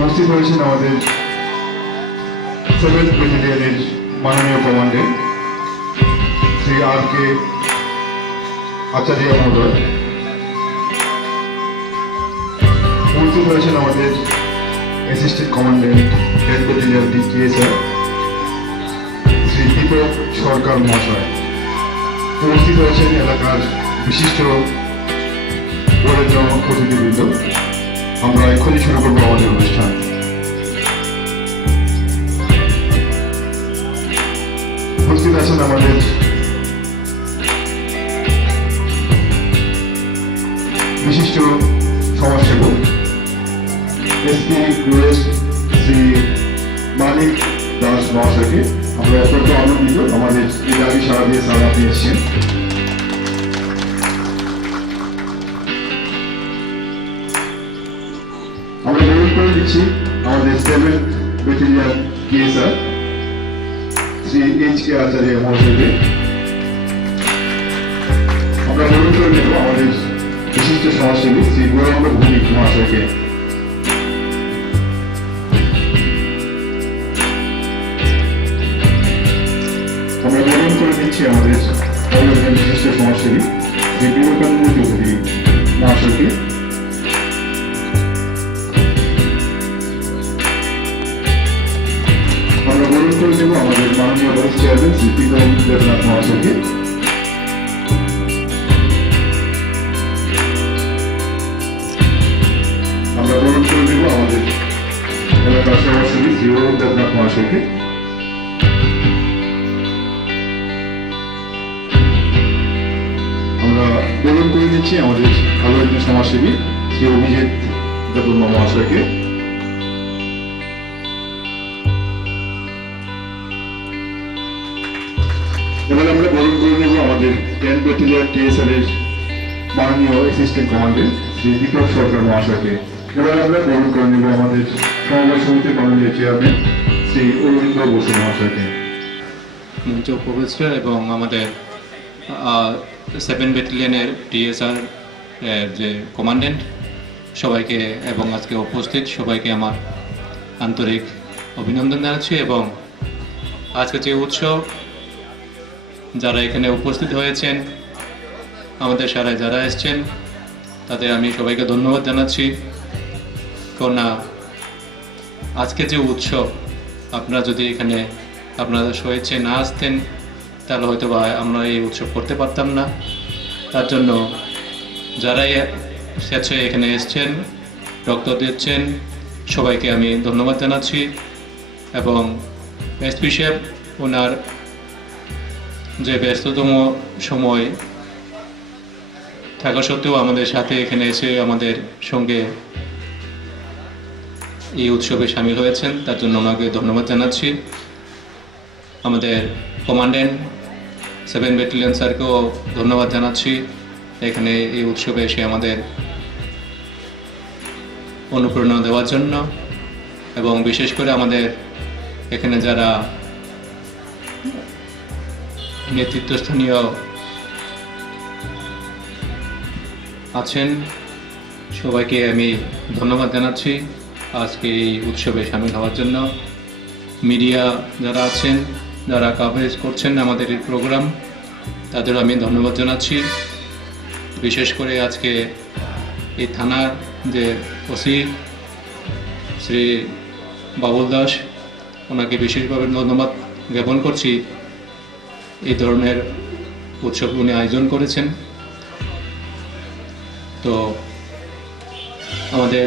উপস্থিত হয়েছেন আমাদের 7th ব্যাটালিয়নের মাননীয় কমান্ডেন্ট শ্রী R.K. আচার্য মহোদয়। উপস্থিত হয়েছেন আমাদের assistant commandant 10th battalion DKSR Shri Deepak Sarkar মহাশয়। উপস্থিত হয়েছেন এলাকার বিশিষ্ট বরেণ্য অতিথিবৃন্দ। আমরা এক্ষুনি শুরু করবো আমাদের অনুষ্ঠান। উপস্থিত আছেন আমাদের বিশিষ্ট সমাজসেবক SP ওয়েস্ট শ্রী মানিক দাস মহাশয়কে আমরা অত্যন্ত আনন্দিত আমাদের এই দাবি সারা দিয়ে সারা দিয়েছেন। আমরা গ্রহণ করে দিচ্ছি আমাদের 7th battalion KSR Shri H.K. আচার্য মহাশয়কে। আমরা গ্রহণ করে নেব আমাদের বিশিষ্ট সমাজসেবী শ্রী গৌরাঙ্গ ভৌমিক মহাশয়কে। আমরা গ্রহণ করে নিচ্ছি আমাদের একজন বিশিষ্ট সমাজসেবী শ্রী বিবেকানন্দ চৌধুরী মহাশয়কে। আমরা গ্রহণ করে নেব আমাদের মাননীয় ভাইস চেয়ারম্যান শ্রী প্রীতম দেবনাথ মহাশয়কে। আমরা গ্রহণ করে নেব আমাদের এলাকার সমাজসেবী শ্রী অরুণ দেবনাথ মহাশয়কে। আমরা গ্রহণ করে নিচ্ছি আমাদের আরো একজন সমাজসেবী শ্রী অভিজিৎ দেববর্মা মহাশয়কে। এবার আমরা গ্রহণ করে নেব আমাদের 10th ব্যাটালিয়ন TSR এর মাননীয় অ্যাসিস্ট্যান্ট কমান্ডেন্ট শ্রী দীপক সরকার মহাশয়কে। এবার আমরা গ্রহণ করে নেব আমাদের সমবায় সমিতির মাননীয় চেয়ারম্যান শ্রী অরবিন্দ বসু মহাশয়কে। মঞ্চে উপবিষ্ট এবং আমাদের 7 ব্যাটালিয়নের TSR যে কমান্ডেন্ট সবাইকে এবং আজকে উপস্থিত সবাইকে আমার আন্তরিক অভিনন্দন জানাচ্ছি। এবং আজকে যে উৎসব যারা এখানে উপস্থিত হয়েছেন আমাদের সারায় যারা এসছেন তাদের আমি সবাইকে ধন্যবাদ জানাচ্ছি। কেননা আজকে যে উৎসব আপনারা যদি এখানে আপনাদের স্বেচ্ছে না আসতেন তাহলে হয়তো বা আমরা এই উৎসব করতে পারতাম না। তার জন্য যারাই স্বেচ্ছায় এখানে এসছেন রক্ত দিচ্ছেন সবাইকে আমি ধন্যবাদ জানাচ্ছি। এবং SP সাহেব ওনার যে ব্যস্ততম সময় থাকা সত্ত্বেও আমাদের সাথে এখানে এসে আমাদের সঙ্গে এই উৎসবে সামিল হয়েছেন তার জন্য ওনাকে ধন্যবাদ জানাচ্ছি। আমাদের কমান্ডেন্ট 7 ব্যাটালিয়ন স্যারকেও ধন্যবাদ জানাচ্ছি এখানে এই উৎসবে এসে আমাদের অনুপ্রেরণা দেওয়ার জন্য। এবং বিশেষ করে আমাদের এখানে যারা নেতৃত্বস্থানীয় আছেন সবাইকে আমি ধন্যবাদ জানাচ্ছি আজকে এই উৎসবে সামিল হওয়ার জন্য। মিডিয়া যারা আছেন যারা কাভারেজ করছেন আমাদের এই প্রোগ্রাম তাদেরও আমি ধন্যবাদ জানাচ্ছি। বিশেষ করে আজকে এই থানার যে ওসি শ্রী বাবুল দাস ওনাকে বিশেষভাবে ধন্যবাদ জ্ঞাপন করছি। এই ধরনের উৎসব উনি আয়োজন করেছেন। তো আমাদের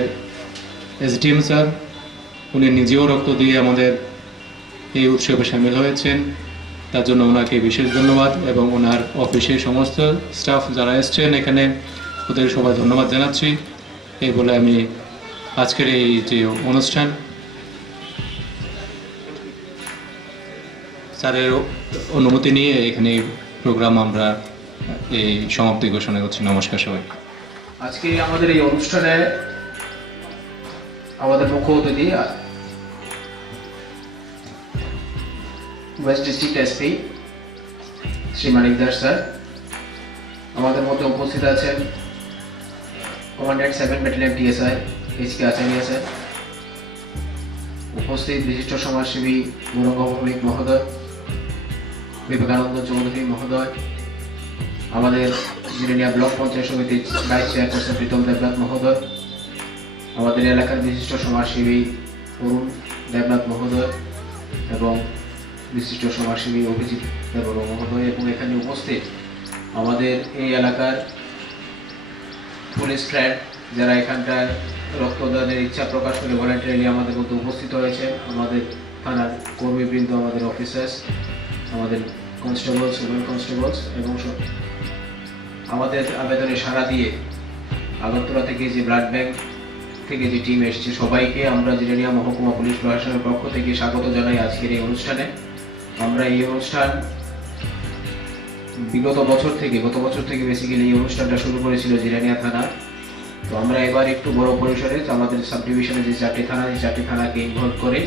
SDM স্যার উনি নিজেও রক্ত দিয়ে আমাদের এই উৎসবে সামিল হয়েছেন তার জন্য ওনাকে বিশেষ ধন্যবাদ। এবং ওনার অফিসের সমস্ত স্টাফ যারা এসছেন এখানে ওদের সবাই ধন্যবাদ জানাচ্ছি। এই বলে আমি আজকের এই যে অনুষ্ঠান স্যারের অনুমতি নিয়ে এখানে প্রোগ্রাম আমরা এই সমাপ্তি ঘোষণা করছি। নমস্কার সবাই। আজকে আমাদের এই অনুষ্ঠানে আমাদের মুখ্য অতিথি ওয়েস্ট ডিস্ট্রিক্ট SP শ্রী মানিক দাস স্যার। আমাদের মধ্যে উপস্থিত আছেন কমান্ডেন্ট 7 ব্যাটালিয়ন TSI H.K. আচার্য স্যার, উপস্থিত বিশিষ্ট সমাজসেবী গৌরঙ্গ ভৌমিক মহোদয়, বিবেকানন্দ চৌধুরী মহোদয়, আমাদের জিরানিয়া ব্লক পঞ্চায়েত সমিতির ভাইস চেয়ারপারসন প্রীতম দেবনাথ মহোদয়, আমাদের এলাকার বিশিষ্ট সমাজসেবী অরুণ দেবনাথ মহোদয় এবং বিশিষ্ট সমাজসেবী অভিজিৎ দেববর্মা মহোদয়, এবং এখানে উপস্থিত আমাদের এই এলাকার পুলিশ ট্র্যাড যারা এখানটায় রক্তদানের ইচ্ছা প্রকাশ করে ভলান্টিয়ারলি আমাদের মধ্যে উপস্থিত হয়েছে, আমাদের থানার কর্মীবৃন্দ, আমাদের অফিসার্স, আমাদের কনস্টেবলস, উইমেন কনস্টেবলস, এবং আমাদের আবেদনে সাড়া দিয়ে আগরতলা থেকে যে ব্লাড ব্যাংক থেকে যে টিম এসেছে সবাইকে আমরা জিরানিয়া মহকুমা পুলিশ প্রশাসনের পক্ষ থেকে স্বাগত জানাই আজকের এই অনুষ্ঠানে। আমরা এই অনুষ্ঠান গত বছর থেকে বেসিক্যালি এই অনুষ্ঠানটা শুরু করেছিল জিরানিয়া থানা। তো আমরা এবার একটু বড় পরিসরে আমাদের সাব ডিভিশনে যে 4টি থানা, এই 4টি থানাকে ইনভলভ করে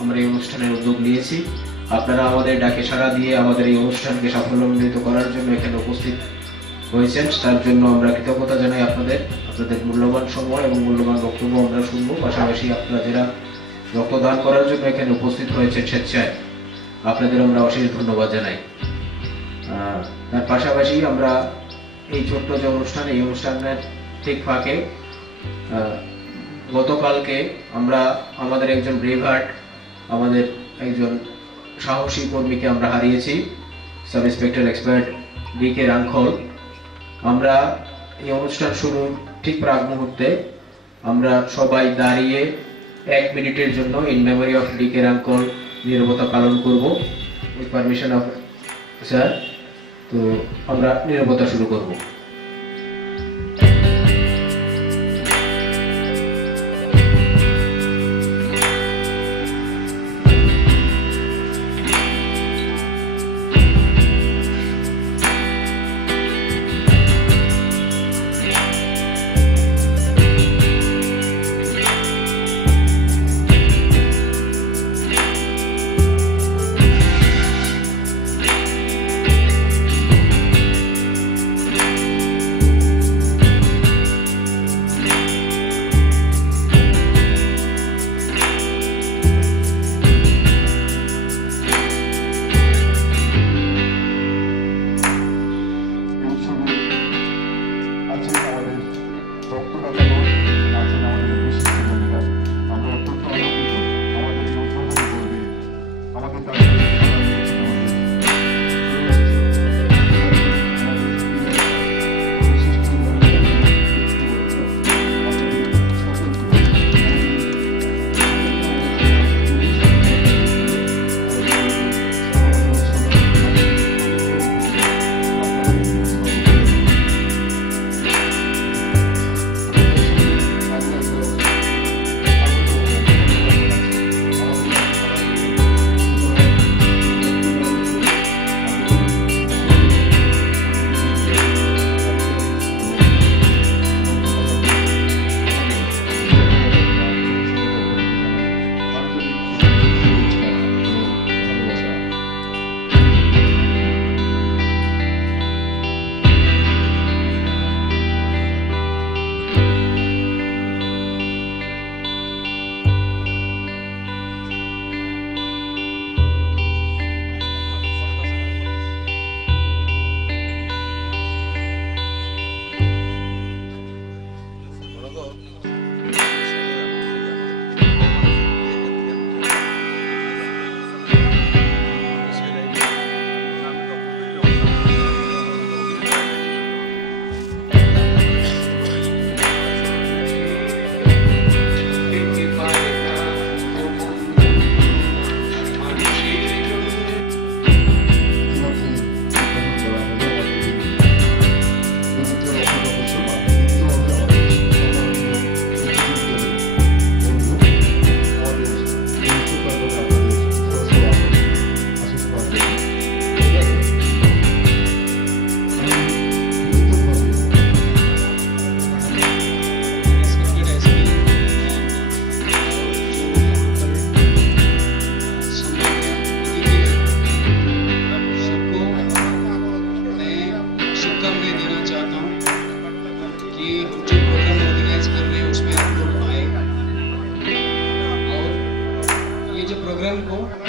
আমরা এই অনুষ্ঠানের উদ্যোগ নিয়েছি। আপনারা আমাদের ডাকে সাড়া দিয়ে আমাদের এই অনুষ্ঠানকে সাফল্যমণ্ডিত করার জন্য এখানে উপস্থিত হয়েছেন, তার জন্য আমরা কৃতজ্ঞতা জানাই আপনাদের মূল্যবান সময় এবং মূল্যবান বক্তব্য আমরা শুনবো। পাশাপাশি আপনারা যারা রক্তদান করার জন্য এখানে উপস্থিত হয়েছেন স্বেচ্ছায়, আপনাদের আমরা অশেষ ধন্যবাদ জানাই। তার পাশাপাশি আমরা এই ছোট্ট যে অনুষ্ঠান, এই অনুষ্ঠানের ঠিক ফাঁকে গতকালকে আমরা আমাদের একজন ব্রেভ হার্ট, আমাদের একজন সাহসী কর্মীকে আমরা হারিয়েছি, sub inspector expert DK Rangkhol. আমরা এই অনুষ্ঠান শুরুর ঠিক প্রাক মুহূর্তে আমরা সবাই দাঁড়িয়ে 1 মিনিটের জন্য in memory of DK Rangkhol নীরবতা পালন করব, উইথ পারমিশন অফ স্যার। তো আমরা নীরবতা শুরু করব। प्रोग्राम को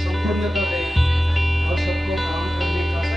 संपूर्णता दे और सबको काम करने का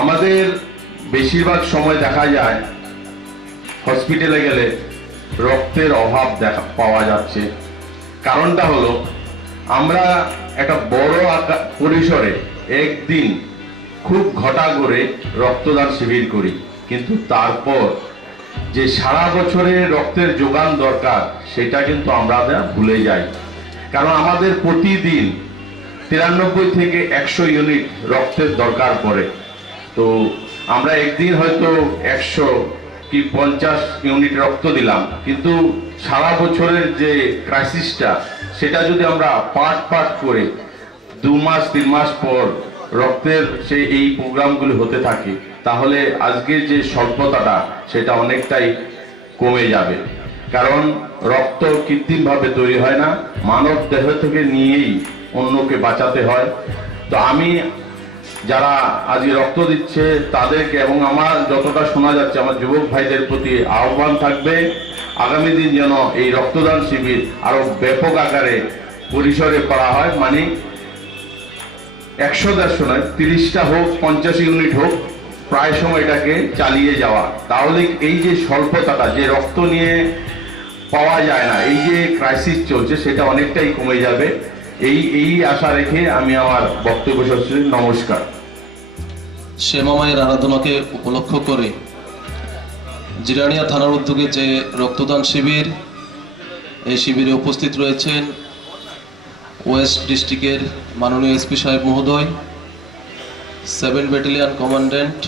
আমাদের বেশিরভাগ সময় দেখা যায় হসপিটালে গেলে রক্তের অভাব পাওয়া যাচ্ছে। কারণটা হলো আমরা একটা বড় পরিসরে একদিন খুব ঘটা করে রক্তদান শিবির করি, কিন্তু তারপর যে সারা বছরে রক্তের যোগান দরকার সেটা কিন্তু আমরা ভুলে যাই। কারণ আমাদের প্রতিদিন 93 থেকে 100 ইউনিট রক্তের দরকার পড়ে। তো আমরা একদিন হয়তো 100 কি 50 ইউনিট রক্ত দিলাম, কিন্তু সারা বছরের যে ক্রাইসিসটা সেটা যদি আমরা পার্ট করে 2 মাস 3 মাস পর রক্তের এই প্রোগ্রামগুলি হতে থাকে, তাহলে আজকের যে স্বল্পতাটা সেটা অনেকটাই কমে যাবে। কারণ রক্ত কৃত্রিমভাবে তৈরি হয় না, মানব দেহ থেকে নিয়েই অন্যকে বাঁচাতে হয়। তো আমি যারা আজকে রক্ত দিচ্ছে তাদেরকে এবং আমার যতটা শোনা যাচ্ছে আমার যুবক ভাইদের প্রতি আহ্বান থাকবে, আগামী দিন যেন এই রক্তদান শিবির আরো ব্যাপক আকারে পরিসরে করা হয়। মানে 100-150 নয়, 30টা হোক, 50 ইউনিট হোক, প্রায় সময় এটাকে চালিয়ে যাওয়া। তাহলে এই যে স্বল্পতাটা, যে রক্ত নিয়ে পাওয়া যায় না, এই যে ক্রাইসিস চলছে সেটা অনেকটাই কমে যাবে। এই আশা রেখে আমি আমার বক্তব্য শেষ করছি। নমস্কার। শ্যামা মায়ের আরাধনাকে উপলক্ষ করে জিরানিয়া থানার উদ্যোগে যে রক্তদান শিবির, এই শিবিরে উপস্থিত রয়েছেন ওয়েস্ট ডিস্ট্রিক্টের মাননীয় এসপি সাহেব মহোদয়, 7 ব্যাটালিয়ন কমান্ড্যান্ট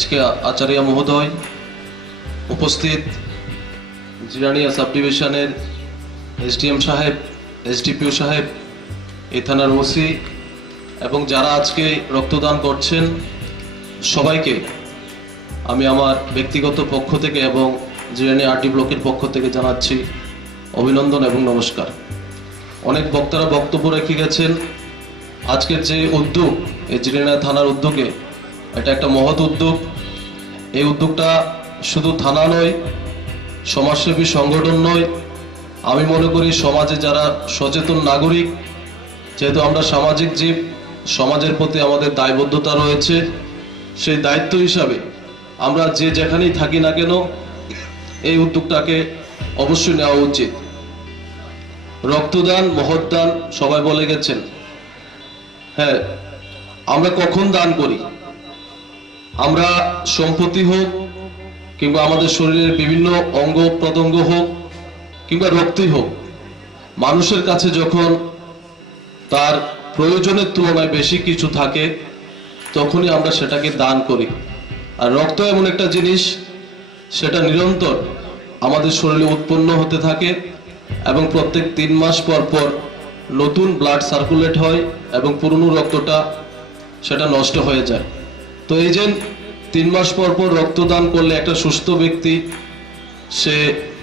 HK আচার্য মহোদয়, উপস্থিত জিরানিয়া সাব ডিভিশনের SDM সাহেব, SDPO সাহেব, এই থানার OC এবং যারা আজকে রক্তদান করছেন সবাইকে আমি আমার ব্যক্তিগত পক্ষ থেকে এবং জিরানিয়া RD ব্লকের পক্ষ থেকে জানাচ্ছি অভিনন্দন এবং নমস্কার। অনেক বক্তারা বক্তব্য রেখে গেছেন। আজকের যে উদ্যোগ, এই জিরানিয়া থানার উদ্যোগে, এটা একটা মহৎ উদ্যোগ। এই উদ্যোগটা শুধু থানা নয়, সমাজসেবী সংগঠন নয়, আমি মনে করি সমাজে যারা সচেতন নাগরিক, যেহেতু আমরা সামাজিক জীব, সমাজের প্রতি আমাদের দায়বদ্ধতা রয়েছে, সেই দায়িত্ব হিসাবে আমরা যে যেখানেই থাকি না কেন এই উদ্যোগটাকে অবশ্যই নেওয়া উচিত। রক্তদান মহৎদান সবাই বলে গেছেন। হ্যাঁ, আমরা কখন দান করি? আমরা সম্পত্তি হোক কিংবা আমাদের শরীরের বিভিন্ন অঙ্গ প্রত্যঙ্গ হোক কিংবা রক্তই হোক, মানুষের কাছে যখন তার প্রয়োজনের তুলনায় বেশি কিছু থাকে তখনই আমরা সেটাকে দান করি। আর রক্ত এমন একটা জিনিস, সেটা নিরন্তর আমাদের শরীরে উৎপন্ন হতে থাকে এবং প্রত্যেক 3 মাস পর পর নতুন ব্লাড সার্কুলেট হয় এবং পুরনো রক্তটা সেটা নষ্ট হয়ে যায়। তো এই যে 3 মাস পর পর রক্তদান করলে একটা সুস্থ ব্যক্তি সে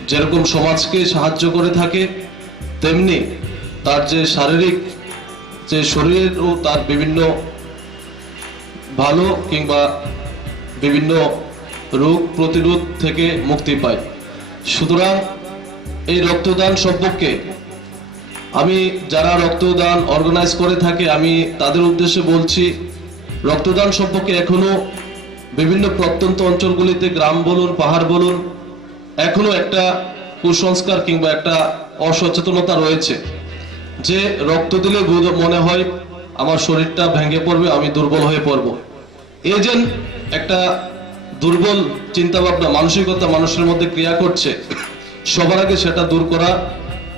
যেরকম সমাজকে সাহায্য করে থাকে, তেমনি তার যে শারীরিক যে শরীরেরও তার বিভিন্ন ভালো কিংবা বিভিন্ন রোগ প্রতিরোধ থেকে মুক্তি পায়। সুতরাং এই রক্তদান সম্পর্কে আমি যারা রক্তদান অর্গানাইজ করে থাকে আমি তাদের উদ্দেশ্যে বলছি, রক্তদান সম্পর্কে এখনো বিভিন্ন প্রত্যন্ত অঞ্চলগুলিতে, গ্রাম বলুন পাহাড় বলুন, এখনো একটা কুসংস্কার কিংবা একটা অসচেতনতা রয়েছে যে রক্ত দিলে মনে হয় আমার শরীরটা ভেঙে পড়বে, আমি দুর্বল হয়ে পড়ব। এই যে একটা দুর্বল চিন্তাভাবনা, মানসিকতা মানুষের মধ্যে ক্রিয়া করছে, সবার আগে সেটা দূর করা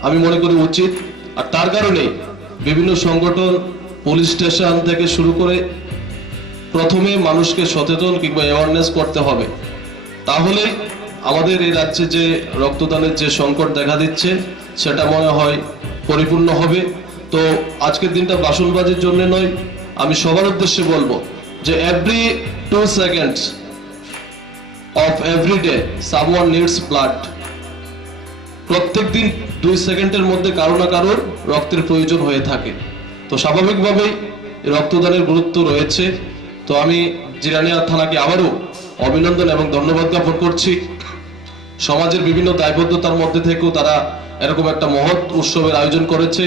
আমি মনে করি উচিত। আর তার কারণে বিভিন্ন সংগঠন, পুলিশ স্টেশন থেকে শুরু করে প্রথমে মানুষকে সচেতন কিংবা অ্যাওয়ারনেস করতে হবে। তাহলে আমাদের এই রাজ্যে যে রক্তদানের যে সংকট দেখা দিচ্ছে সেটা মনে হয় পরিপূর্ণ হবে। তো আজকের দিনটা বাসনবাজির জন্য নয়, আমি সবার উদ্দেশ্যে বলবো যে every 2 seconds of every day someone needs blood। প্রত্যেক দিন 2 সেকেন্ডের মধ্যে কারো না কারোর রক্তের প্রয়োজন হয়ে থাকে। তো স্বাভাবিকভাবেই রক্তদানের গুরুত্ব রয়েছে। তো আমি জিরানিয়া থানাকে আবারও অভিনন্দন এবং ধন্যবাদ জ্ঞাপন করছি। সমাজের বিভিন্ন দায়বদ্ধতার মধ্যে থেকেও তারা এরকম একটা মহৎ উৎসবের আয়োজন করেছে।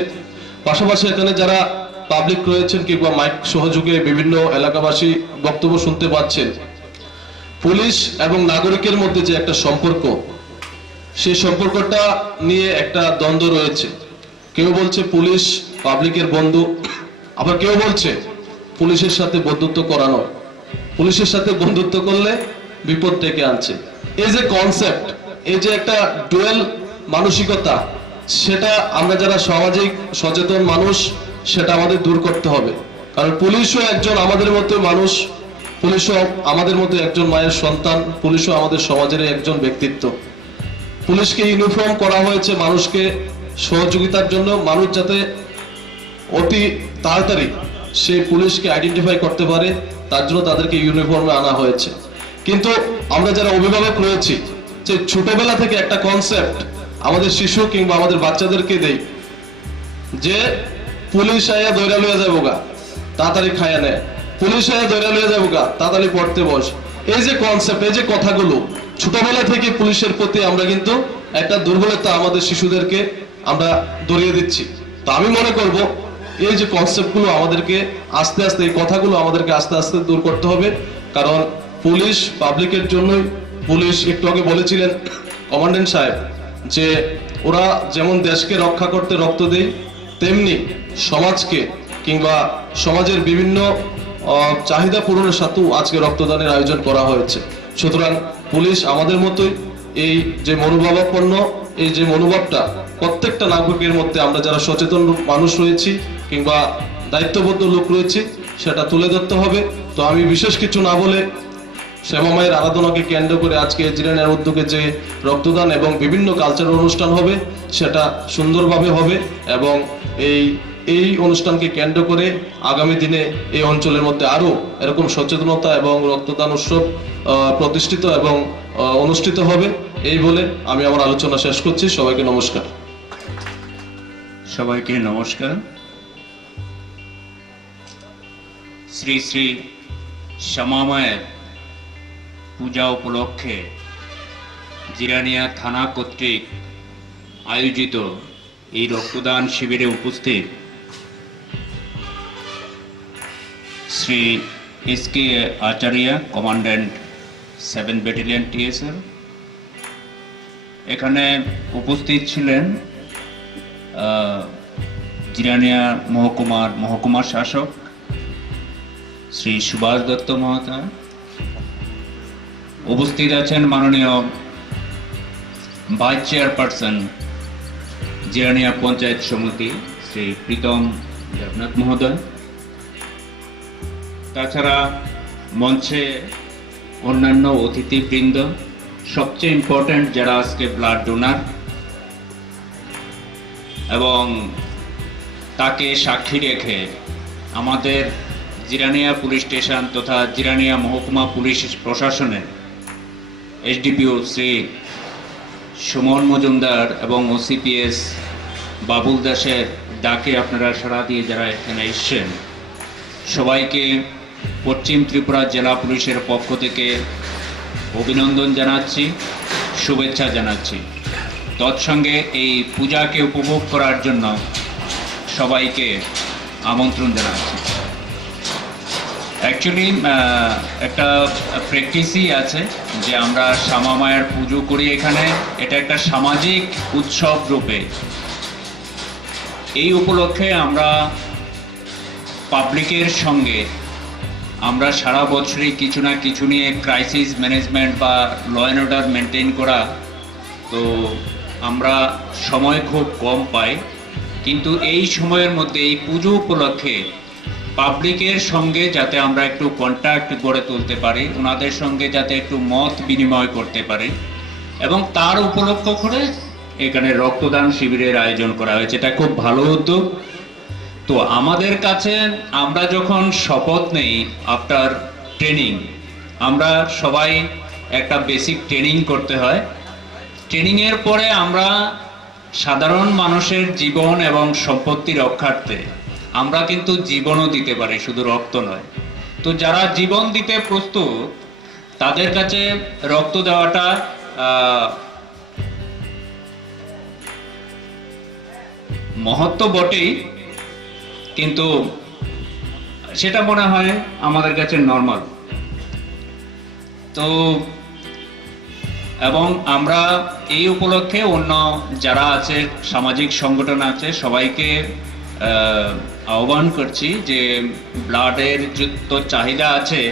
পাশাপাশি এখানে যারা পাবলিক রয়েছেন কিংবা মাইক সহযোগে বিভিন্ন এলাকাবাসী বক্তব্য শুনতে পাচ্ছেন, পুলিশ এবং নাগরিকের মধ্যে যে একটা সম্পর্ক, সেই সম্পর্কটা নিয়ে একটা দ্বন্দ্ব রয়েছে। কেউ বলছে পুলিশ পাবলিকের বন্ধু, আবার কেউ বলছে পুলিশের সাথে বন্ধুত্ব করা নয়, পুলিশের সাথে বন্ধুত্ব করলে বিপদ ডেকে আনছে। এই যে কনসেপ্ট, এই যে একটা ডুয়েল মানসিকতা, সেটা আমরা যারা সামাজিক সচেতন মানুষ, সেটা আমাদের দূর করতে হবে। কারণ পুলিশও একজন আমাদের মতো মানুষ, পুলিশও আমাদের মতো একজন মায়ের সন্তান, পুলিশও আমাদের সমাজের একজন ব্যক্তিত্ব। পুলিশকে ইউনিফর্ম করা হয়েছে মানুষকে সহযোগিতার জন্য, মানুষ যাতে অতি তাড়াতাড়ি সেই পুলিশকে আইডেন্টিফাই করতে পারে, তার জন্য তাদেরকে ইউনিফর্মে আনা হয়েছে। কিন্তু আমরা যারা অভিভাবক রয়েছি, যে ছোটবেলা থেকে একটা কনসেপ্ট আমাদের শিশু কিংবা আমাদের বাচ্চাদেরকে দেই যে পুলিশ আয়া দৈরা লইয়া যাবো গা, তাড়াতাড়ি খাইয়া নেয়, পুলিশ আয়া দৈরা লইয়া যাবো গা, তাড়াতাড়ি পড়তে বস। এই যে কনসেপ্ট, এই যে কথাগুলো, ছোটবেলা থেকে পুলিশের প্রতি আমরা কিন্তু একটা দুর্বলতা আমাদের শিশুদেরকে আমরা ধরিয়ে দিচ্ছি। তো আমি মনে করব এই যে কনসেপ্টগুলো আমাদেরকে আস্তে আস্তে, এই কথাগুলো আমাদেরকে আস্তে আস্তে দূর করতে হবে। কারণ পুলিশ পাবলিকের জন্যই, পুলিশ একটু আগে বলেছিলেন কমান্ড্যান্ট সাহেব যে ওরা যেমন দেশকে রক্ষা করতে রক্ত দেয়, তেমনি সমাজকে কিংবা সমাজের বিভিন্ন চাহিদা পূরণের সাথেও আজকে রক্তদানের আয়োজন করা হয়েছে। সুতরাং পুলিশ আমাদের মতোই এই যে মনোভাবাপন্ন, এই যে মনোভাবটা প্রত্যেকটা নাগরিকের মধ্যে আমরা যারা সচেতন মানুষ রয়েছি কিংবা দায়িত্ববদ্ধ লোক রয়েছি, সেটা তুলে ধরতে হবে। তো আমি বিশেষ কিছু না বলে শ্যামা মায়ের আরাধনাকে কেন্দ্র করে আজকে জিরানিয়ার উদ্যোগে যে রক্তদান এবং বিভিন্ন কালচারাল অনুষ্ঠান হবে, সেটা সুন্দরভাবে হবে এবং এই অনুষ্ঠানকে কেন্দ্র করে আগামী দিনে এই অঞ্চলের মধ্যে আরো এরকম সচেতনতা এবং রক্তদান উৎসব প্রতিষ্ঠিত এবং অনুষ্ঠিত হবে। এই বলে আমি আমার আলোচনা শেষ করছি। সবাইকে নমস্কার। সবাইকে নমস্কার। শ্রী শ্রী শ্যামা মায়ের পূজা উপলক্ষে জিরানিয়া থানা কর্তৃক আয়োজিত এই রক্তদান শিবিরে উপস্থিত শ্রী এস.কে. আচার্য, কমান্ড্যান্ট 7 ব্যাটালিয়ন TSR। এখানে উপস্থিত ছিলেন জিরানিয়া মহকুমার মহকুমা শাসক শ্রী সুভাষ দত্ত মহাশয়। উপস্থিত আছেন মাননীয় ভাইস চেয়ারপারসন জিরানিয়া পঞ্চায়েত সমিতি শ্রী প্রীতম দেবনাথ মহোদয়। তাছাড়া মঞ্চে অন্যান্য অতিথিবৃন্দ, সবচেয়ে ইম্পর্ট্যান্ট যারা আজকে ব্লাড ডোনার এবং তাকে সাক্ষী রেখে আমাদের জিরানিয়া পুলিশ স্টেশন তথা জিরানিয়া মহকুমা পুলিশ প্রশাসনের SDPO শ্রী সুমন মজুমদার এবং OCPS বাবুল দাসের ডাকে আপনারা সাড়া দিয়ে যারা এখানে এসছেন, সবাইকে পশ্চিম ত্রিপুরা জেলা পুলিশের পক্ষ থেকে অভিনন্দন জানাচ্ছি, শুভেচ্ছা জানাচ্ছি। তৎসঙ্গে এই পূজাকে উপভোগ করার জন্য সবাইকে আমন্ত্রণ জানাচ্ছি। অ্যাকচুয়ালি একটা প্র্যাকটিসই আছে যে আমরা শ্যামা মায়ের পুজো করি এখানে, এটা একটা সামাজিক উৎসব রূপে। এই উপলক্ষে আমরা পাবলিকের সঙ্গে আমরা সারা বছরই কিছু না কিছু নিয়ে ক্রাইসিস ম্যানেজমেন্ট বা ল অ্যান্ড অর্ডার মেনটেন করা, তো আমরা সময় খুব কম পাই। কিন্তু এই সময়ের মধ্যে এই পুজো উপলক্ষে পাবলিকের সঙ্গে যাতে আমরা একটু কন্ট্যাক্ট গড়ে তুলতে পারি, ওনাদের সঙ্গে যাতে একটু মত বিনিময় করতে পারি, এবং তার উপলক্ষ করে এখানে রক্তদান শিবিরের আয়োজন করা হয়েছে। এটা খুব ভালো উদ্যোগ। তো আমাদের কাছে আমরা যখন শপথ নেই আফটার ট্রেনিং, আমরা সবাই একটা বেসিক ট্রেনিং করতে হয়। ট্রেনিংয়ের পরে আমরা সাধারণ মানুষের জীবন এবং সম্পত্তি রক্ষার্থে আমরা কিন্তু জীবনও দিতে পারি, শুধু রক্ত নয়। তো যারা জীবন দিতে প্রস্তুত তাদের কাছে রক্ত দেওয়াটা মহত্ব বটেই, কিন্তু সেটা মনে হয় আমাদের কাছে নর্মাল। তো এবং আমরা এই উপলক্ষে অন্য যারা আছে সামাজিক সংগঠন আছে সবাইকে আহ্বান করছি যে ব্লাডের তো চাহিদা আছে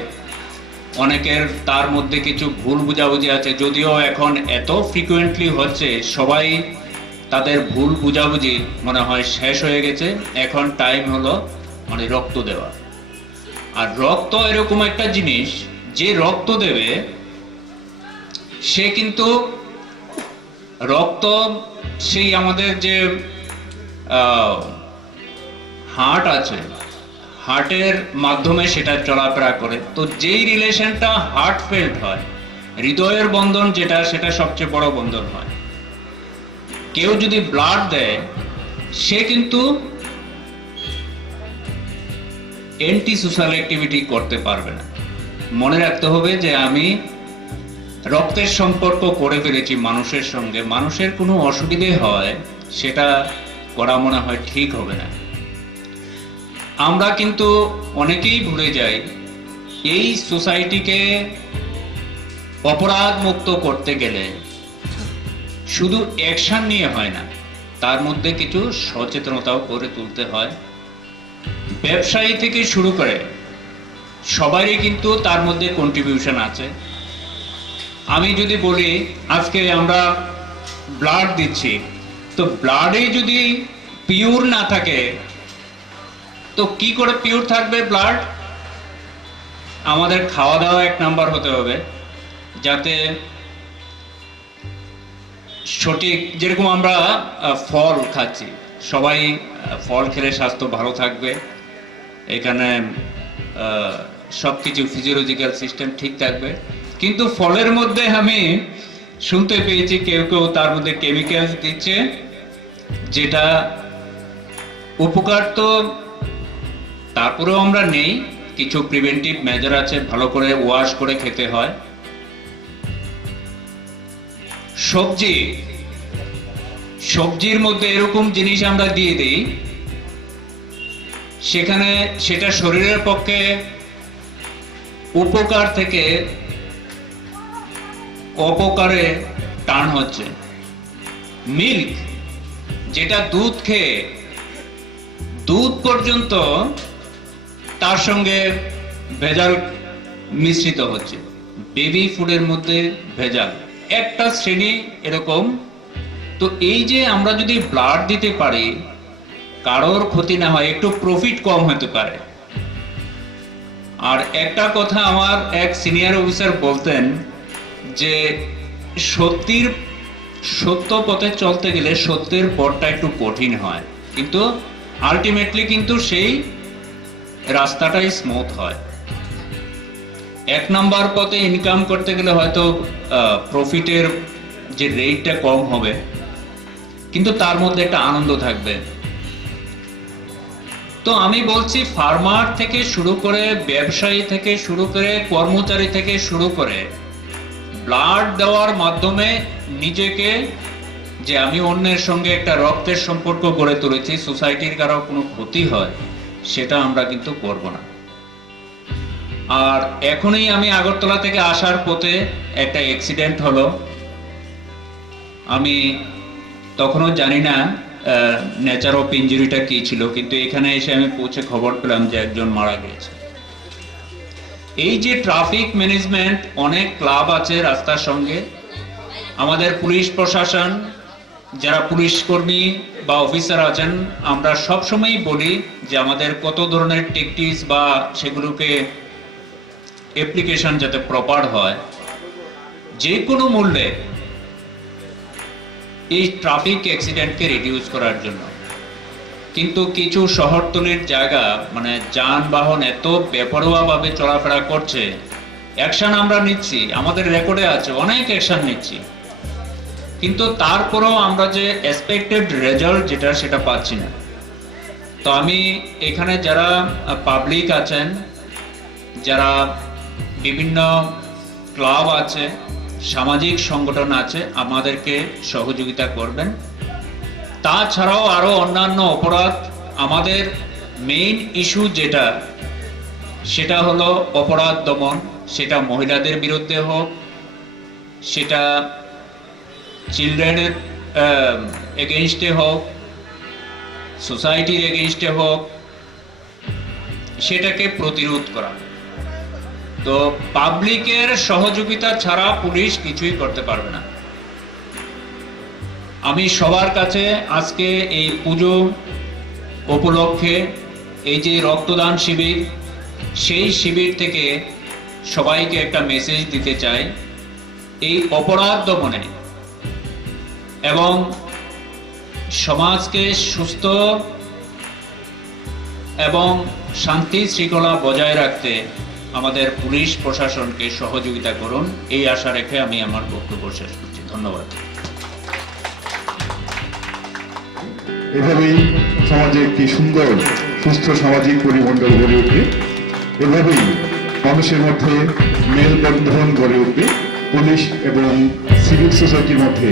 অনেকের, তার মধ্যে কিছু ভুল বুঝাবুঝি আছে, যদিও এখন এত ফ্রিকুয়েন্টলি হচ্ছে সবাই তাদের ভুল বুঝাবুঝি মনে হয় শেষ হয়ে গেছে। এখন টাইম হলো মানে রক্ত দেওয়া। আর রক্ত এরকম একটা জিনিস, যে রক্ত দেবে সে কিন্তু রক্ত সেই আমাদের যে হার্ট আছে, হার্টের মাধ্যমে সেটা চলাফেরা করে। তো যেই রিলেশনটা হার্ট ফেল্ট হয়, হৃদয়ের বন্ধন যেটা, সেটা সবচেয়ে বড় বন্ধন হয়। কেউ যদি ব্লাড দেয় সে কিন্তু অ্যান্টি সোশ্যাল অ্যাক্টিভিটি করতে পারবে না। মনে রাখতে হবে যে আমি রক্তের সম্পর্ক করে ফেলেছি মানুষের সঙ্গে, মানুষের কোনো অসুবিধে হয় সেটা করা মনে হয় ঠিক হবে না। আমরা কিন্তু অনেকেই ভুলে যাই এই সোসাইটিকে অপরাধ মুক্ত করতে গেলে শুধু অ্যাকশন নিয়ে হয় না, তার মধ্যে কিছু সচেতনতাও করে তুলতে হয়। ব্যবসায়ী থেকে শুরু করে সবারই কিন্তু তার মধ্যে কন্ট্রিবিউশন আছে। আমি যদি বলি আজকে আমরা ব্লাড দিচ্ছি, তো ব্লাডে যদি পিওর না থাকে তো কি করে পিওর থাকবে ব্লাড? আমাদের খাওয়া দাওয়া এক নাম্বার হতে হবে, যাতে সঠিক, যেরকম আমরা ফল খাচ্ছি, সবাই ফল খেলে স্বাস্থ্য ভালো থাকবে, এখানে সবকিছু ফিজিওলজিক্যাল সিস্টেম ঠিক থাকবে। কিন্তু ফলের মধ্যে আমি শুনতে পেয়েছি কেউ কেউ তার মধ্যে কেমিক্যালস দিচ্ছে, যেটা উপকার তো তারপরেও আমরা নেই, কিছু প্রিভেন্টিভ মেজার আছে, ভালো করে ওয়াশ করে খেতে হয়। সবজির মধ্যে এরকম জিনিস আমরা দিয়ে দিই, সেখানে সেটা শরীরের পক্ষে উপকার থেকে অপকারে টার্ন হচ্ছে। মিল্ক, যেটা দুধ খেয়ে দুধ পর্যন্ত তার সঙ্গে ভেজাল মিশ্রিত হচ্ছে। বেবি ফুডের মধ্যে ভেজাল, একটা শ্রেণী এরকম। তো এই যে আমরা যদি ব্লাড দিতে পারি, কারোর ক্ষতি না হয়, একটু প্রফিট কম হতে পারে। আর একটা কথা আমার এক সিনিয়র অফিসার বলতেন যে সত্য পথে চলতে গেলে সত্যের পথটা একটু কঠিন হয়, কিন্তু আলটিমেটলি কিন্তু সেই রাস্তাটাই স্মুথ হয়। এক নাম্বার পথে ইনকাম করতে গেলে হয়তো প্রফিটের যে রেটটা কম হবে, কিন্তু তার মধ্যে একটা আনন্দ থাকবে। তো আমি বলছি ফার্মার থেকে শুরু করে, ব্যবসায়ী থেকে শুরু করে, কর্মচারী থেকে শুরু করে, ব্লাড দেওয়ার মাধ্যমে নিজেকে, যে আমি অন্যের সঙ্গে একটা রক্তের সম্পর্ক গড়ে তুলেছি, সোসাইটির কারো কোনো ক্ষতি হয় সেটা আমরা কিন্তু করব না। আর এখনই আমি আগরতলা থেকে আসার পথে একটা অ্যাক্সিডেন্ট হলো, আমি তখনও জানি না নেচার অফ ইনজুরিটা কি ছিল, কিন্তু এখানে এসে আমি পৌঁছে খবর পেলাম যে একজন মারা গেছে। এই যে ট্রাফিক ম্যানেজমেন্ট, অনেক ক্লাব আছে রাস্তার সঙ্গে, আমাদের পুলিশ প্রশাসন, যারা পুলিশ কর্মী বা অফিসার আছেন, আমরা সবসময়ই বলি যে আমাদের কত ধরনের টেকটিক্স বা সেগুলোকে অ্যাপ্লিকেশন যাতে প্রপার হয়, যে কোনো মূল্যে এই ট্রাফিক অ্যাক্সিডেন্টকে রিডিউস করার জন্য। কিন্তু কিছু শহরতলির জায়গা, মানে যানবাহন এত বেপরোয়াভাবে চলাফেরা করছে, অ্যাকশন আমরা নিচ্ছি, আমাদের রেকর্ডে আছে, অনেক অ্যাকশন নিচ্ছি, কিন্তু তারপরেও আমরা যে এক্সপেক্টেড রেজাল্ট যেটা, সেটা পাচ্ছি না। তো আমি এখানে যারা পাবলিক আছেন, যারা বিভিন্ন ক্লাব আছে, সামাজিক সংগঠন আছে, আমাদেরকে সহযোগিতা করবেন। তাছাড়াও আরো অন্যান্য অপরাধ, আমাদের মেইন ইস্যু যেটা, সেটা হলো অপরাধ দমন, সেটা মহিলাদের বিরুদ্ধে হোক, সেটা চিলড্রেনের এগেইনস্টে হোক, সোসাইটির এগেইনস্টে হোক, সেটাকে প্রতিরোধ করা। তো পাবলিকের সহযোগিতা ছাড়া পুলিশ কিছুই করতে পারবে না। আমি সবার কাছে আজকে এই পুজো উপলক্ষে এই যে রক্তদান শিবির, সেই শিবির থেকে সবাইকে একটা মেসেজ দিতে চাই, এই অপরাধ দমনে এবং সমাজকে সুস্থ এবং শান্তি শৃঙ্খলা বজায় রাখতে আমাদের পুলিশ প্রশাসনকে সহযোগিতা করুন, এই আশা রেখে আমি আমার বক্তব্য শেষ করছি। ধন্যবাদ। এভাবেই সমাজে একটি সুন্দর সুস্থ সামাজিক পরিমণ্ডল গড়ে উঠবে, এভাবেই মানুষের মধ্যে মেলবন্ধন গড়ে উঠবে, পুলিশ এবং সিভিল সোসাইটির মধ্যে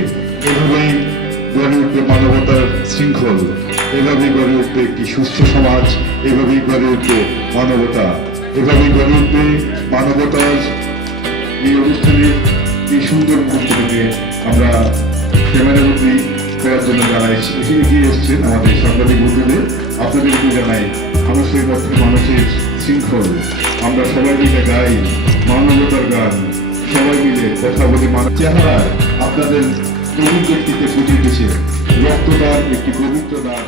এভাবেই গড়ে উঠবে মানবতার শৃঙ্খল, এভাবেই গড়ে উঠবে একটি সুস্থ সমাজ, এভাবেই গড়ে উঠবে মানবতা, এভাবেই গড়ে উঠবে মানবতার এই অনুষ্ঠানের এই সুন্দর মুহূর্তটিকে আমরা ক্যামেরাবন্দি করার জন্য যারা এগিয়ে এসছেন আমাদের সাংবাদিক বন্ধুদের, আপনাদেরকে জানাই মানুষের মধ্যে মানুষের শৃঙ্খল, আমরা সবাই মিলে গাই মানবতার গান, সবাই মিলে কথা বলে চেহারা আপনাদের প্রবীণ ব্যক্তিতে ফুটে উঠেছে রক্তদান একটি পবিত্র দান।